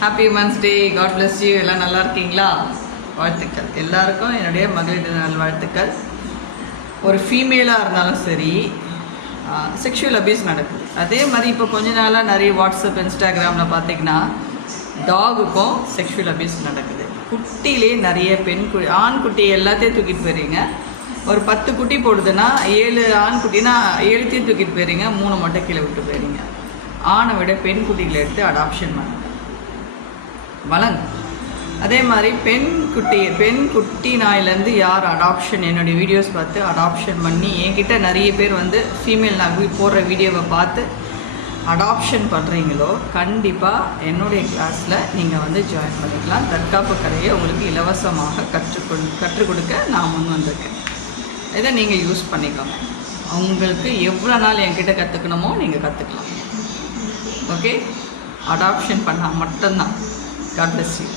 Happy women's day. God bless you. எல்லாம் நல்லா இருக்கீங்களா? வாழ்த்துக்கள் எல்லாருக்கும் என்னுடைய மகளிர் தின நல்வாழ்த்துக்கள். ஒரு ஃபீமேலாக இருந்தாலும் சரி செக்ஷுவல் அபியூஸ் நடக்குது. அதே மாதிரி இப்போ கொஞ்ச நாளாக நிறைய வாட்ஸ்அப் இன்ஸ்டாகிராமில் பார்த்தீங்கன்னா டாகுக்கும் செக்ஷுவல் அபியூஸ் நடக்குது. குட்டிலே நிறைய ஆண் குட்டி எல்லாத்தையும் தூக்கிட்டு போயிடுறீங்க. ஒரு 10 குட்டி போடுதுன்னா 7 ஆண் குட்டினா 7த்தையும் தூக்கிட்டு போயிடுறீங்க, 3 மட்டும் கீழே விட்டு போயிடுறீங்க. ஆணை விட பெண் குட்டிகளை எடுத்து அடாப்ஷன் பண்ணுங்க, வளங்க. அதே மாதிரி பெண் குட்டி நாயிலேருந்து யார் அடாப்ஷன் என்னுடைய வீடியோஸ் பார்த்து அடாப்ஷன் பண்ணி என்கிட்ட நிறைய பேர் வந்து ஃபீமேல் நாய் போடுற வீடியோவை பார்த்து அடாப்ஷன் பண்ணுறீங்களோ கண்டிப்பாக என்னுடைய கிளாஸில் நீங்கள் வந்து ஜாயின் பண்ணிக்கலாம். தற்காப்பு கலையை உங்களுக்கு இலவசமாக கற்றுக் கொடுக்க நான் முன் வந்திருக்கேன். இதை நீங்கள் யூஸ் பண்ணிக்கோங்க. உங்களுக்கு எவ்வளோ நாள் என்கிட்ட கற்றுக்கணுமோ நீங்கள் கற்றுக்கலாம். ஓகே, அடாப்ஷன் பண்ணால் மட்டும்தான். God bless you.